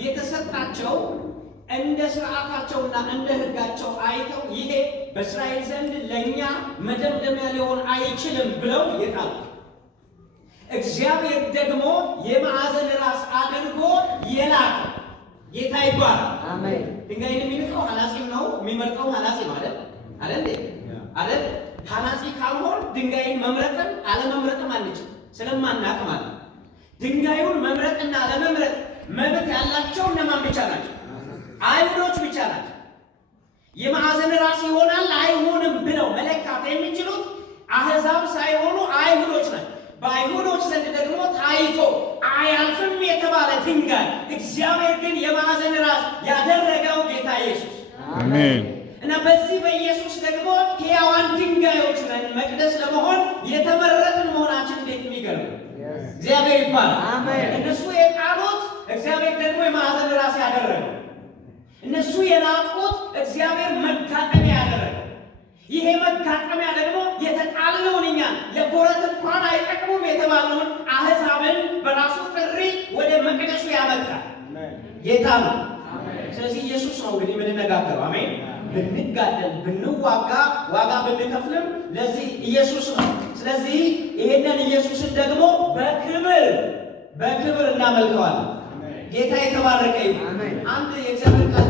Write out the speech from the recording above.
የተሰጣቸው እንደ ሥርዓታቸውና እንደ ሕጋቸው አይተው ይሄ በእስራኤል ዘንድ ለኛ መደምደሚያ ሊሆን አይችልም ብለው የጣሉ እግዚአብሔር ደግሞ የማዕዘን ራስ አድርጎ የላከ ጌታ ይባላል። አሜን። ድንጋይን የሚነካው ሐናጺም ነው፣ የሚመርጠው ሐናጺ ነው አይደል? አይደል? ሐናጺ ካልሆን ድንጋይን መምረጥን አለመምረጥም አንችልም ስለማናቅ ማለት ነው። ድንጋዩን መምረጥና ለመምረጥ መብት ያላቸው እነማን ብቻ ናቸው? አይሁዶች ብቻ ናቸው። የማዕዘን ራስ ይሆናል አይሆንም ብለው መለካት የሚችሉት አሕዛብ ሳይሆኑ አይሁዶች ናቸው። በአይሁዶች ዘንድ ደግሞ ታይቶ አያልፍም የተባለ ድንጋይ እግዚአብሔር ግን የማዕዘን ራስ ያደረገው ጌታ ኢየሱስ አሜን። እና በዚህ በኢየሱስ ደግሞ ሕያዋን ድንጋዮች ነን መቅደስ ለመሆን የተመረጥን መሆናችን እንዴት የሚገርም እግዚአብሔር ይባላል። አሜን። እነሱ የጣሉት እግዚአብሔር ደግሞ የማዕዘን ራስ ያደረገው፣ እነሱ የናቁት እግዚአብሔር መጋጠሚያ ያደረገው። ይሄ መጋጠሚያ ደግሞ የተጣለውን እኛን ለኮረት እንኳን አይጠቅሙም የተባለውን አሕዛብን በራሱ ጥሪ ወደ መቅደሱ ያመጣል ጌታ ነው። ስለዚህ ኢየሱስ ነው እንግዲህ የምንነጋገረው። አሜን። ብንጋደል ብንዋጋ ዋጋ ብንከፍልም ለዚህ ኢየሱስ ነው። ስለዚህ ይሄንን ኢየሱስን ደግሞ በክብር እናመልከዋለን። ጌታ የተባረከ ይሁን። አንድ የእግዚአብሔር ቃል